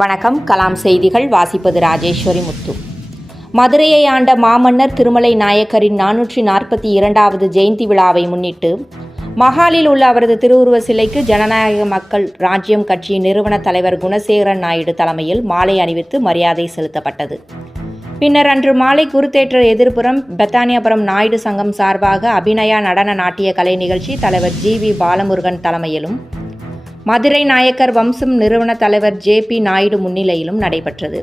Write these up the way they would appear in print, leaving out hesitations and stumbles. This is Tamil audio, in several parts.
வணக்கம். கலாம் செய்திகள் வாசிப்பது ராஜேஸ்வரி முத்து. மதுரையை ஆண்ட மாமன்னர் திருமலை நாயக்கரின் 442வது ஜெயந்தி விழாவை முன்னிட்டு மஹாலில் உள்ள அவரது திருவுருவ சிலைக்கு ஜனநாயக மக்கள் ராஜ்யம் கட்சியின் நிறுவன தலைவர் குணசேகரன் நாயுடு தலைமையில் மாலை அணிவித்து மரியாதை செலுத்தப்பட்டது. பின்னர் அன்று மாலை குருத்தேற்றர் எதிர்ப்புறம் பெத்தானியாபுரம் நாயுடு சங்கம் சார்பாக அபிநயா நடன நாட்டிய கலை நிகழ்ச்சி தலைவர் ஜி.வி. பாலமுருகன் தலைமையிலும் மதுரை நாயக்கர் வம்சம் நிறுவன தலைவர் ஜே.பி. நாயுடு முன்னிலையிலும் நடைபெற்றது.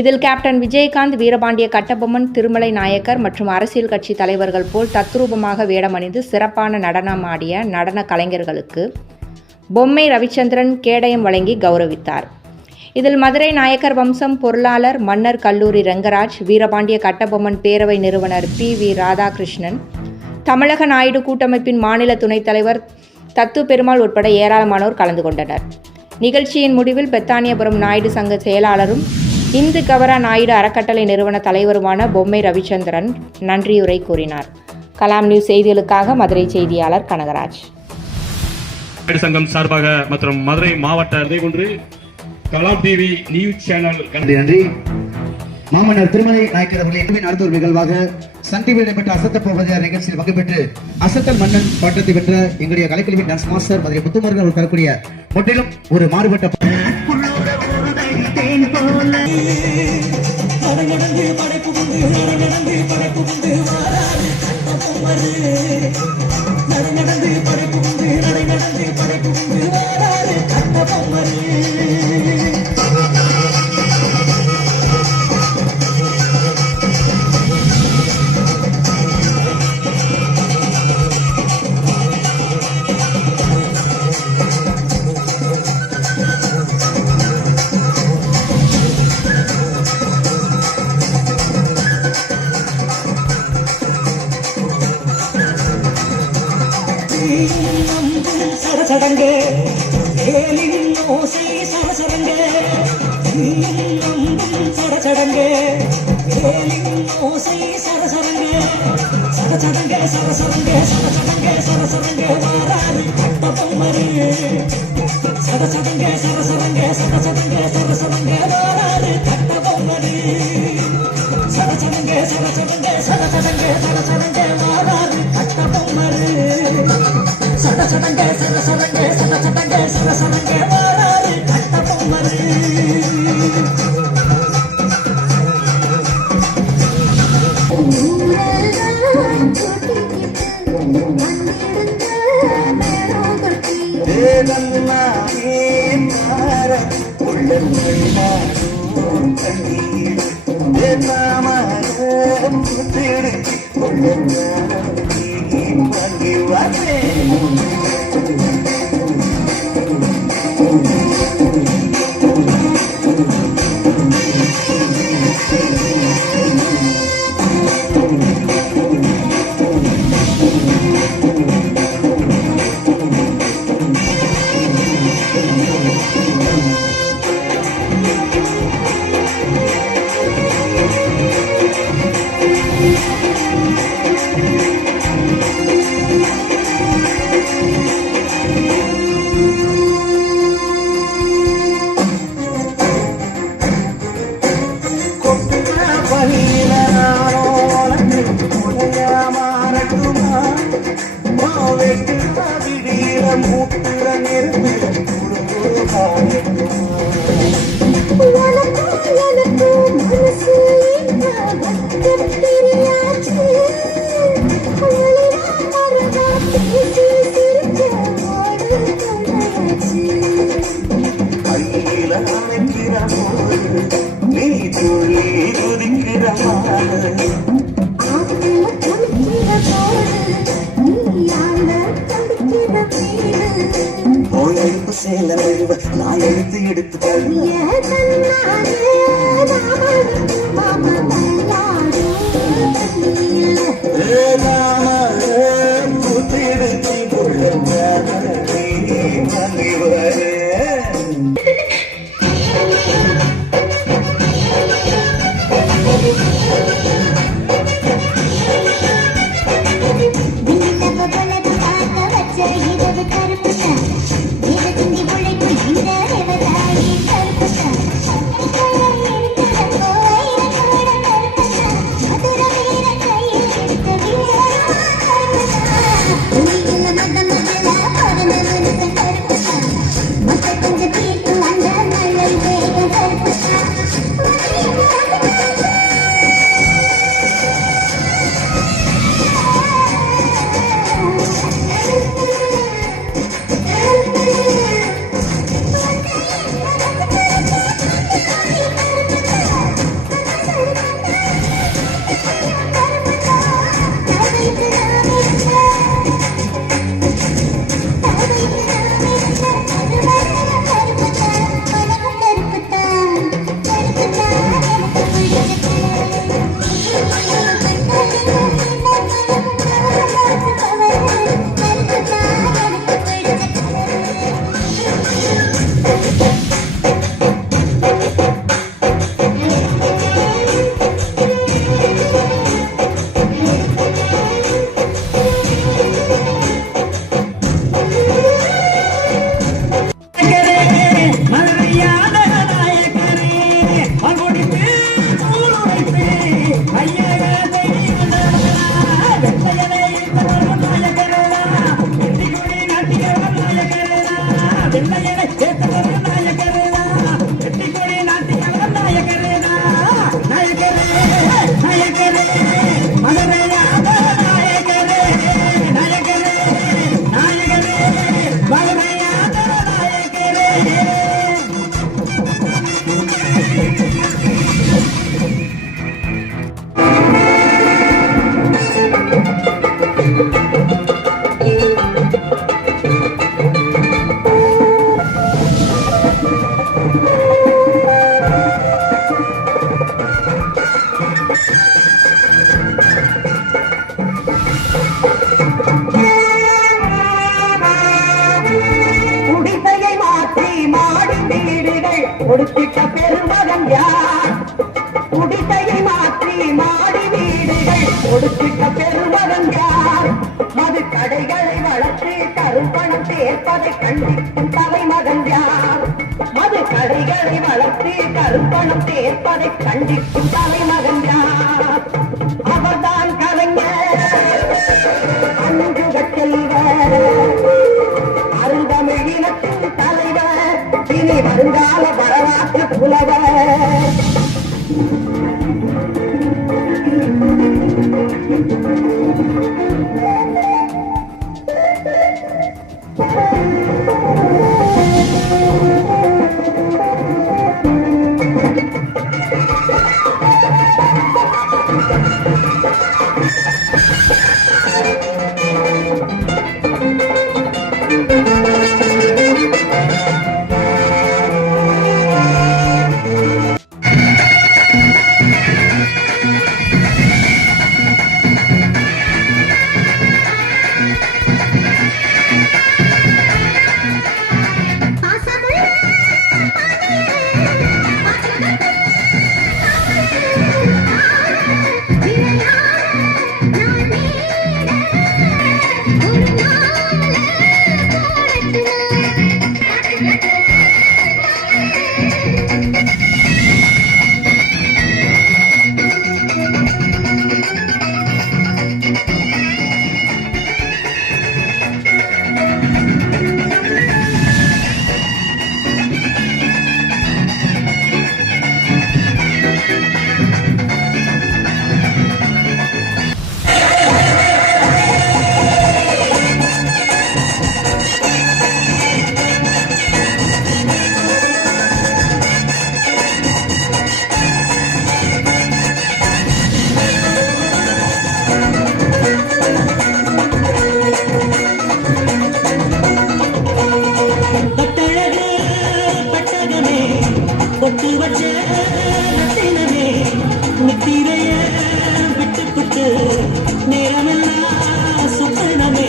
இதில் கேப்டன் விஜயகாந்த், வீரபாண்டிய கட்டபொம்மன், திருமலை நாயக்கர் மற்றும் அரசியல் கட்சி தலைவர்கள் போல் தத்ரூபமாக வேடமணிந்து சிறப்பான நடனமாடிய நடன கலைஞர்களுக்கு பொம்மை ரவிச்சந்திரன் கேடயம் வழங்கி கௌரவித்தார். இதில் மதுரை நாயக்கர் வம்சம் பொருளாளர் மன்னர் கல்லூரி ரெங்கராஜ், வீரபாண்டிய கட்டபொம்மன் பேரவை நிறுவனர் பி.வி. ராதாகிருஷ்ணன், தமிழக நாயுடு கூட்டமைப்பின் மாநில துணைத் தலைவர் தத்து பெருமாள் உட்பட ஏராளமானோர் கலந்து கொண்டனர். நிகழ்ச்சியின் முடிவில் பெத்தானியாபுரம் நாயுடு சங்க செயலாளரும் இந்து கவரா நாயுடு அறக்கட்டளை நிறுவன தலைவருமான பொம்மை ரவிச்சந்திரன் நன்றியுரை கூறினார். கலாம் நியூஸ் செய்திகளுக்காக மதுரை செய்தியாளர் கனகராஜ். நாயுடு சங்கம் சார்பாக மற்றும் மதுரை மாவட்ட கலாம் டிவி நியூஸ் சேனல் நன்றி. மாமன்னர் திருமலை நாயக்கர் அவர்களின் அடுத்த ஒரு நிகழ்வாக சன் டிவியில் நடைபெற்ற அசத்த போவதியார் நிகழ்ச்சியில் பங்கு பெற்று அசத்தல் மன்னன் பட்டத்தை பெற்ற எங்களுடைய கலைக்கல்வி டான்ஸ் மாஸ்டர் மதுரை முத்துமார்கள் அவர் தரக்கூடிய முற்றிலும் ஒரு மாறுபட்ட சடசடங்கே ஏலின் ஓசை சரசரங்கே சடசடங்கே ஏலின் ஓசை சரசரங்கே சடசடங்கே சரசரங்கே சடசடங்கே சரசரங்கே வாராரி கட்டபொம்மரே சடசடங்கே சரசரங்கே சடசடங்கே சரசரங்கே வாராரி கட்டபொம்மரே சடசடங்கே சரசரங்கே சடசடங்கே சரசரங்கே வாராரி கட்டபொம்மரே சடசடங்கே சரசரங்கே சடசடங்கே சரசரங்கே வாராரி கட்டபொம்மரே நான் எடுத்து எடுத்து கருப்பு மதுரையாத நாயகரே நாயகரே நாயகரே மதுரையாத நாயகரே. குடிசையை மாற்றி மாடி வீடுகள் கொடுத்திட்ட பெருமகன் யார்? குடிசையை மாற்றி மாடி வீடுகள் கொடுத்திட்ட பெருமகன் யார்? மது கடைகளை வளர்த்து கருப்பணம் சேர்ப்பதை கண்டிக்கும் தலைமகன் யார்? மது கடைகளை வளர்த்து கருப்பணம் சேர்ப்பதை கண்டிக்கும் தலைமகன் யார்? அவர்தான் கலைஞர் அஞ்சுகச் செல்வர், அருந்தமிழ் இனத்தின் தலைவர், இனி வருங்கால வரலாற்று புலவர். பொட்டு வச்ச நத்தினமே நித்திரைய விட்டு புட்டு நேரமெல்லாம் சுத்தனமே.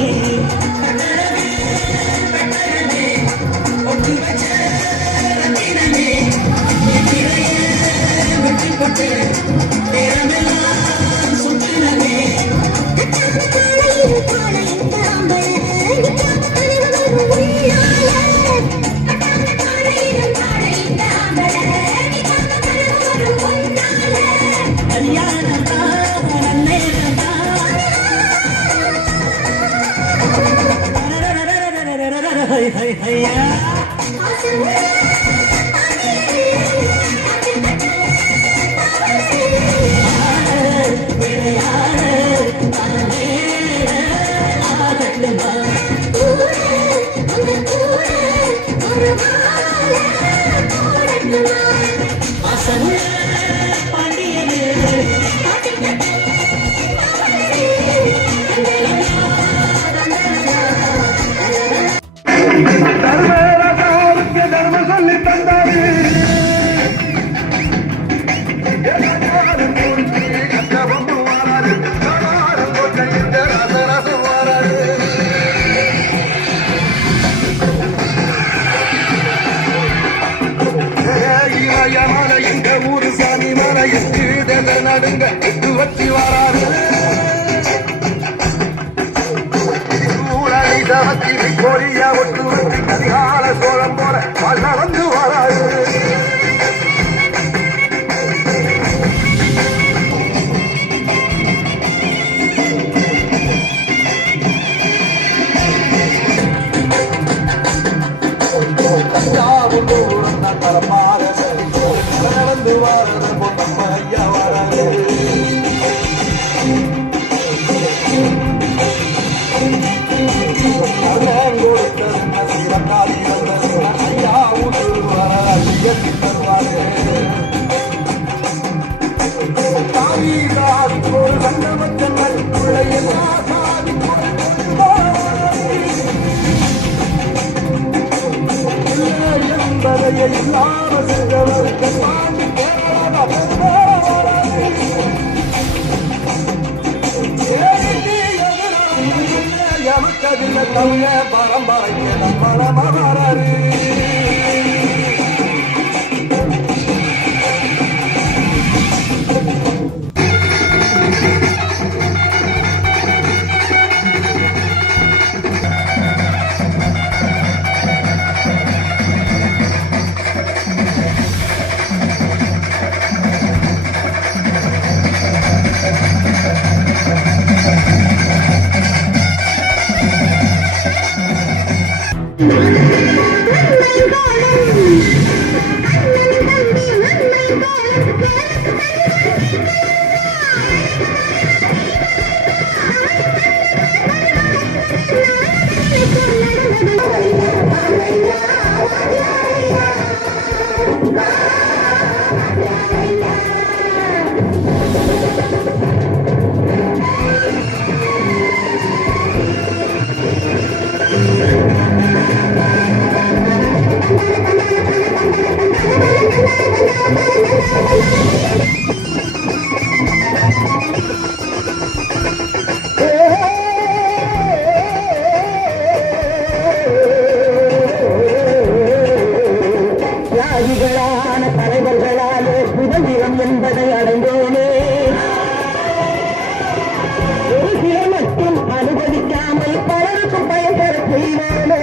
பொட்டு வச்ச நத்தினமே நித்திரைய விட்டு புட்டு நேரமெல்லாம் சுத்தனமே. Hey, hey, yeah. நடுங்க வச்சு வராது கோழிய ஒட்டு வச்சு கதிகால சோழம் போல பல வந்து வராது. வந்து வாரது பொண்ணு ஐயா வராது. இல்லாம செஞ்சவருக்கு தாண்டி போராட எமக்கதில்ல தமிழ பரம்பரைக்கு நம்மள வராரு தியாகிகளான தலைவர்களாலே சுதந்திரம் என்பதை அடைந்தோனே ஒரு சிலர் மட்டும் அனுமதிக்காமல் பலருக்கும் பயன்பெற செய்வோனே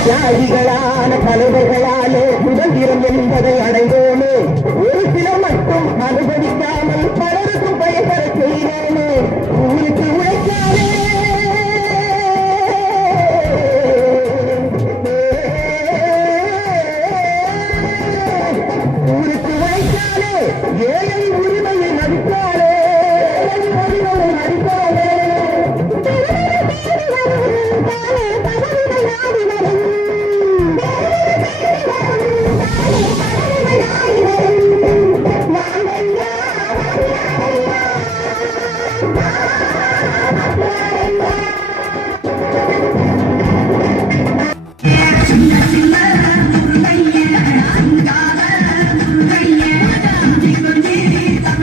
தியாகிகளான தலைவர்களாலே சுதந்திரம் என்பதை அடைந்தோனே ஒரு சிலர் மட்டும் அனுமதிக்காமல் பலருக்கும் பயன்பெற செய்வோனே ஊருக்கு உழைக்காதே ஊருக்கு உழைக்காதே ஏழை உரிமையை மதிக்காதே உரிமையை மதிக்காதே Thank you.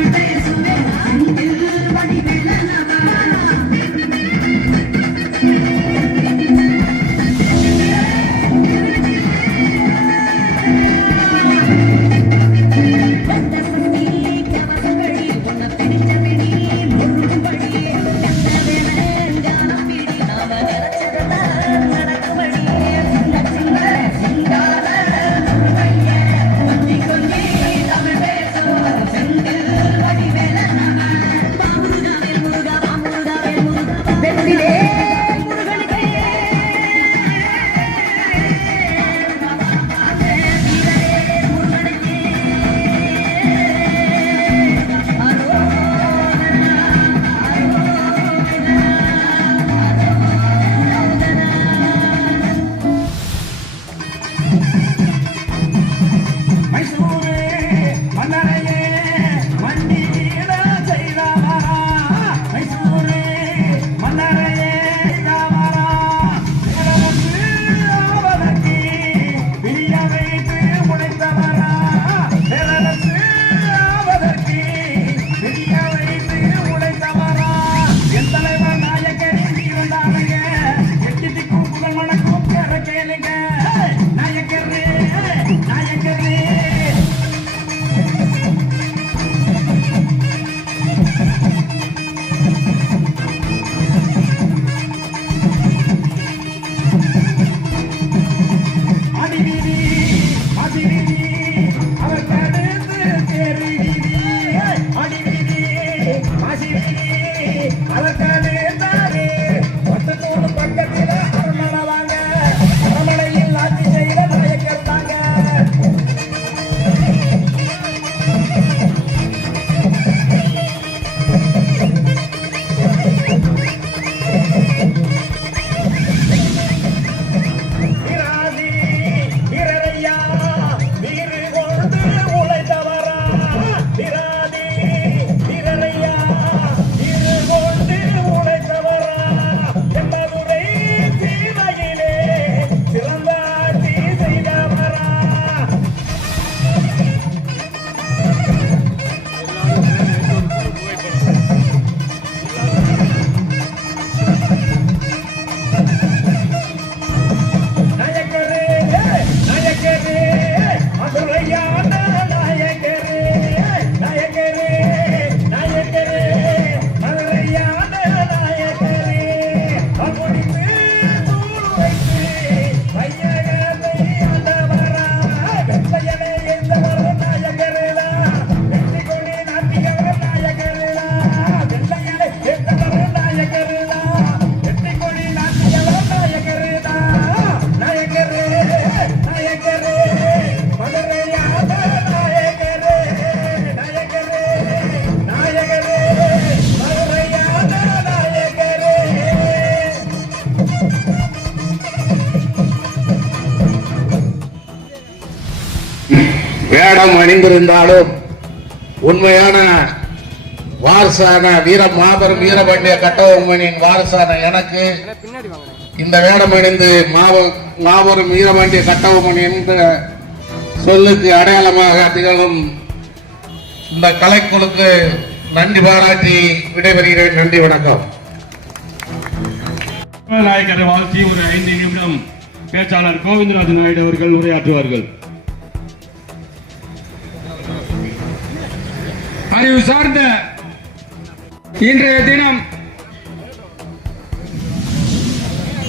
வேடம் அணிந்திருந்தாலும் உண்மையான வாரசான மாபெரும் வீரபாண்டிய கட்டபொம்மனின் வாரசான எனக்கு இந்த வேடம் அணிந்து மாபெரும் வீரபாண்டிய கட்டபொம்மன் என்ற சொல்லுக்கு அடையாளமாக திகழும் இந்த கலைக்குழுக்கு நன்றி பாராட்டி விடைபெறுகிறேன். நன்றி, வணக்கம். நாயக்கரை வாழ்த்தி ஒரு 5 நிமிடம் பேச்சாளர் கோவிந்தராஜ் நாயுடு அவர்கள் உரையாற்றுவார்கள். அறிவு சார்ந்த இன்றைய தினம்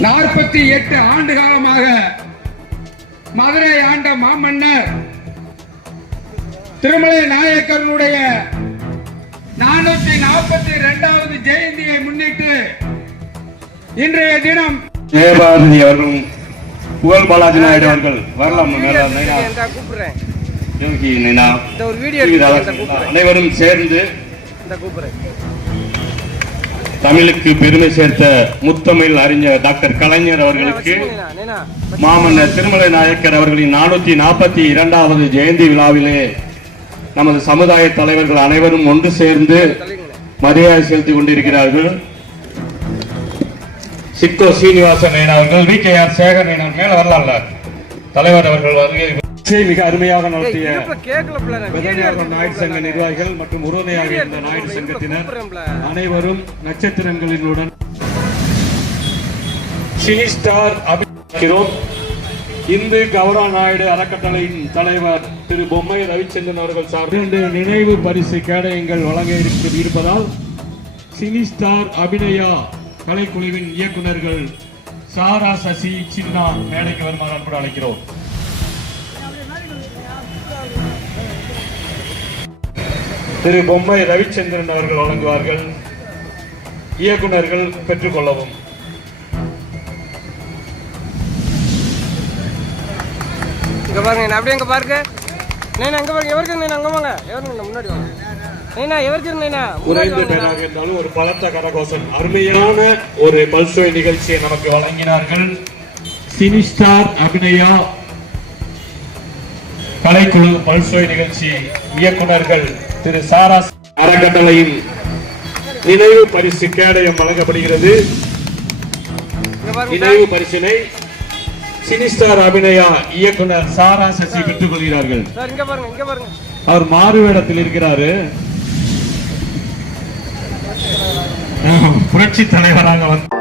48 ஆண்டு காலமாக மதுரை ஆண்ட மாமன்னர் திருமலை நாயக்கருடைய 442வது ஜெயந்தியை முன்னிட்டு இன்றைய தினம் ஜெயபாரதி அவர்களும் புகழ் பாலாஜி நாயுடு அவர்கள் வரலாம். அனைவரும் சேர்ந்து தமிழுக்கு பெருமை சேர்த்த முத்தமிழ் அறிஞர் டாக்டர் கலைஞர் அவர்களுக்கு மாமன்னர் திருமலை நாயக்கர் அவர்களின் 442வது ஜெயந்தி விழாவிலே நமது சமுதாய தலைவர்கள் அனைவரும் ஒன்று சேர்ந்து மரியாதை செலுத்திக் கொண்டிருக்கிறார்கள். சிக்கோ சீனிவாசன் அவர்கள், VKR சேகர் மேல வரலாம்ல தலைவர் அவர்கள் வருகை மிக அருமையாக நடத்திய நாயுடு சங்க நிர்வாகிகள் மற்றும் உறுதுணையாக இருந்த நாயுடு சங்கத்தினர் அனைவரும் நட்சத்திரங்களினுடன் சினி ஸ்டார் அபிநயிக்கிறோம். இந்து கௌரவ நாயுடு அறக்கட்டளையின் தலைவர் திரு பொம்மை ரவிச்சந்திரன் அவர்கள் சார்பில் நினைவு பரிசு கேடயங்கள் வழங்க இருப்பதால் சினி ஸ்டார் அபிநயா கலைக்குழுவின் இயக்குநர்கள் சாரா, சசி, சின்னா மேடைக்கு வருமாறு அன்போடு அழைக்கிறோம். திரு பொம்மை ரவிச்சந்திரன் அவர்கள் வழங்குவார்கள். இயக்குநர்கள் பெற்றுக் கொள்ளவும். இங்க பாருங்க, அப்படியே இங்க பாருங்க. நேனா அங்க பாருங்க, எவருக்கு நேனா அங்க வாங்க. எவருக்கு முன்னாடி வாங்க. நேனா எவருக்கு நேனா குறைந்த பேராக இருந்தாலும் ஒரு பலத்த கரகோஷம் அருமையான ஒரு பல்சுவை நிகழ்ச்சியை நமக்கு வழங்கினார்கள். சினி ஸ்டார் அபிநயா கலைக்குழு பல்சுவை நிகழ்ச்சி இயக்குநர்கள் திரு சாரா அறக்கட்டளையின் நினைவு பரிசு கேடயம் வழங்கப்படுகிறது. நினைவு பரிசினை சினி ஸ்டார் அபிநயா இயக்குனர் சாரா, சசி பெற்றுக் கொள்கிறார்கள். அவர் மாறு வேடத்தில் இருக்கிறாரு. புரட்சி தலைவராக வந்து